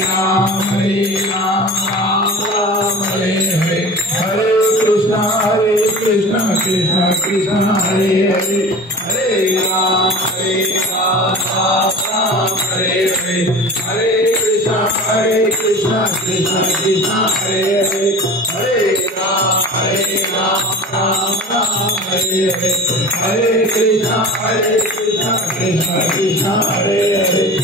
Hare Ram, Ram Ram, Hare Hare, Hare Krishna, Krishna Krishna, Hare Hare, Hare Ram, Ram Ram, Hare Hare, Hare Krishna, Krishna Krishna, Hare Hare, Hare Ram, Ram Ram, Hare Hare, Hare Krishna, Krishna Krishna, Hare Hare,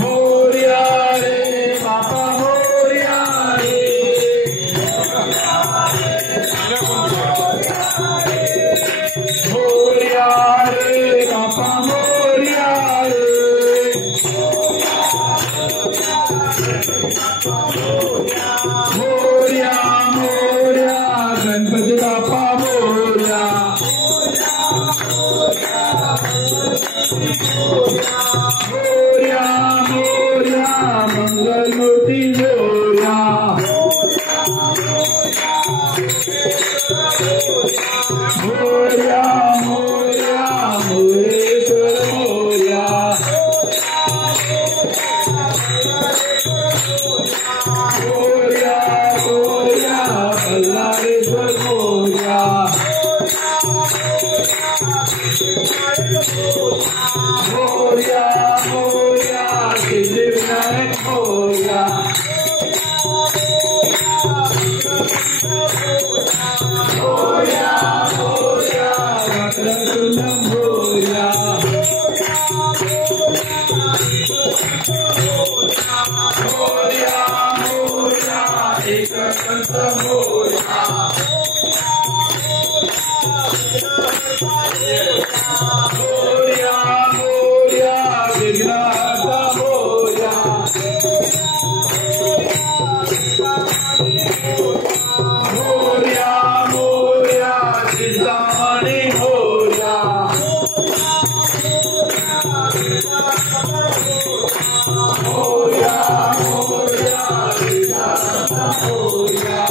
Moria Re, Papa Moria Re, Moria Re, Papa Moria Re, Moria Moria, Ganpati Bappa Moria, Moria Moria, Mangal Murti Moria, Moria Moria, Mureshwar Moria, Moria Moria, Ballareshwar Moria, Moria Moria, Siddhivinayak Moria, Moria Moria, Vakrasundam Moria, Moria Moria, Ekadanta Moria, Moria Moria, Vignata Moria, Moria Moria, Siddhamani Moria, Moria Moria, Vignata Moria,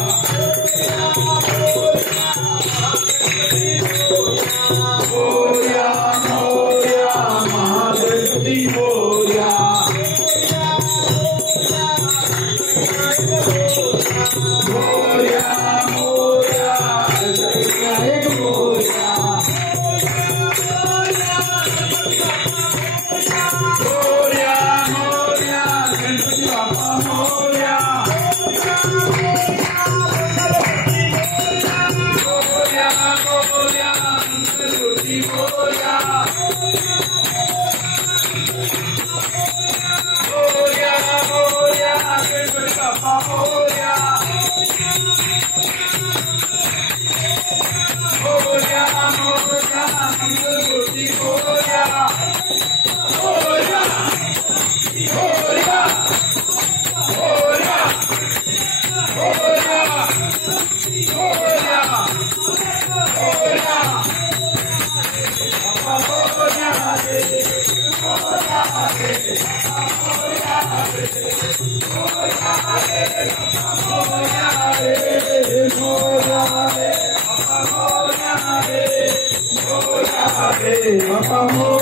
Moria Moria, Mahadevati Moria, Moria Moria, Vinayak Moria, Moria Moria, Ganpati Bappa Moria, Moria Moria, Mangal Murti Moria, Moria Moria, Ganpati Bappa Moria, Moria Moria, Mangal Murti Moria, Moria Moria, Moria Moria, Moria Moria, Papa Moria Hare, Moria Hare, Moria Hare, Moria Hare, Moria Hare, Moria Hare, Papa Moria Hare, Moria Hare, Papa Moria